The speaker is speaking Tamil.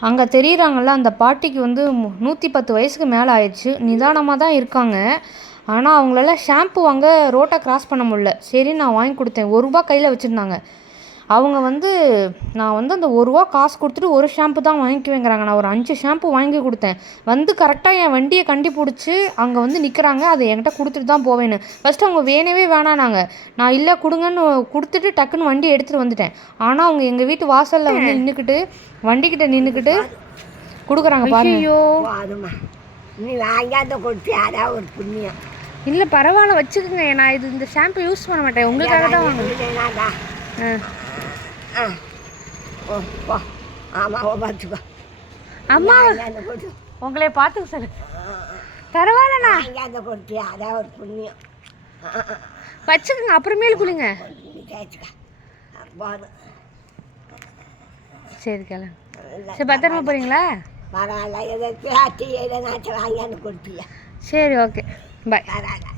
அங்கே தெரியுறாங்கல்ல அந்த பாட்டிக்கு வந்து மு- நூற்றி பத்து வயசுக்கு மேலே ஆயிடுச்சு. நிதானமாக தான் இருக்காங்க. ஆனால் அவங்களால ஷாம்பு வாங்க ரோட்டை கிராஸ் பண்ண முடில சரி நான் வாங்கி கொடுத்தேன். ஒரு ரூபா கையில் வச்சுருந்தாங்க. அவங்க வந்து நான் வந்து அந்த ஒரு ரூபா காசு கொடுத்துட்டு ஒரு ஷாம்பு தான் வாங்கிக்குவேங்கிறாங்க. நான் ஒரு அஞ்சு ஷாம்பு வாங்கி கொடுத்தேன். வந்து கரெக்டாக என் வண்டியை கண்டி பிடிச்சி அங்கே வந்து நிற்கிறாங்க அதை என்கிட்ட கொடுத்துட்டு தான் போவேன்னு. ஃபஸ்ட்டு அவங்க வேணவே வேணானாங்க. நான் இல்லை கொடுங்கன்னு கொடுத்துட்டு டக்குன்னு வண்டி எடுத்துகிட்டு வந்துட்டேன். ஆனால் அவங்க எங்கள் வீட்டு வாசலில் வந்து நின்றுக்கிட்டு வண்டிக்கிட்ட நின்றுக்கிட்டு கொடுக்குறாங்க பாருங்க. நீ வாங்காத கொடுத்து யாராவது ஒரு புண்ணியம். இல்லை பரவாயில்ல வச்சுக்கோங்க. நான் இது இந்த ஷாம்பு யூஸ் பண்ண மாட்டேன். உங்களுக்காக தான் இல்லைனாடா ஆ ஓ போ ஆமாம் ஓ பார்த்துக்கோ அம்மா வாங்காத கொடுத்து உங்களை பார்த்துக்க சொல்லு. பரவாயில்லண்ணா. வாங்காத கொடுத்து யாராவது ஒரு புண்ணியம் வச்சுக்கோங்க அப்புறமேல் குளிங்க. போதும் சரி இல்லை சரி பத்திரமா போகிறீங்களா பரவாயில்ல எதற்கு டீ எதனாச்சும் வாங்கியாந்து கொடுத்தியா சரி ஓகே. பாய் பரவாயில்ல.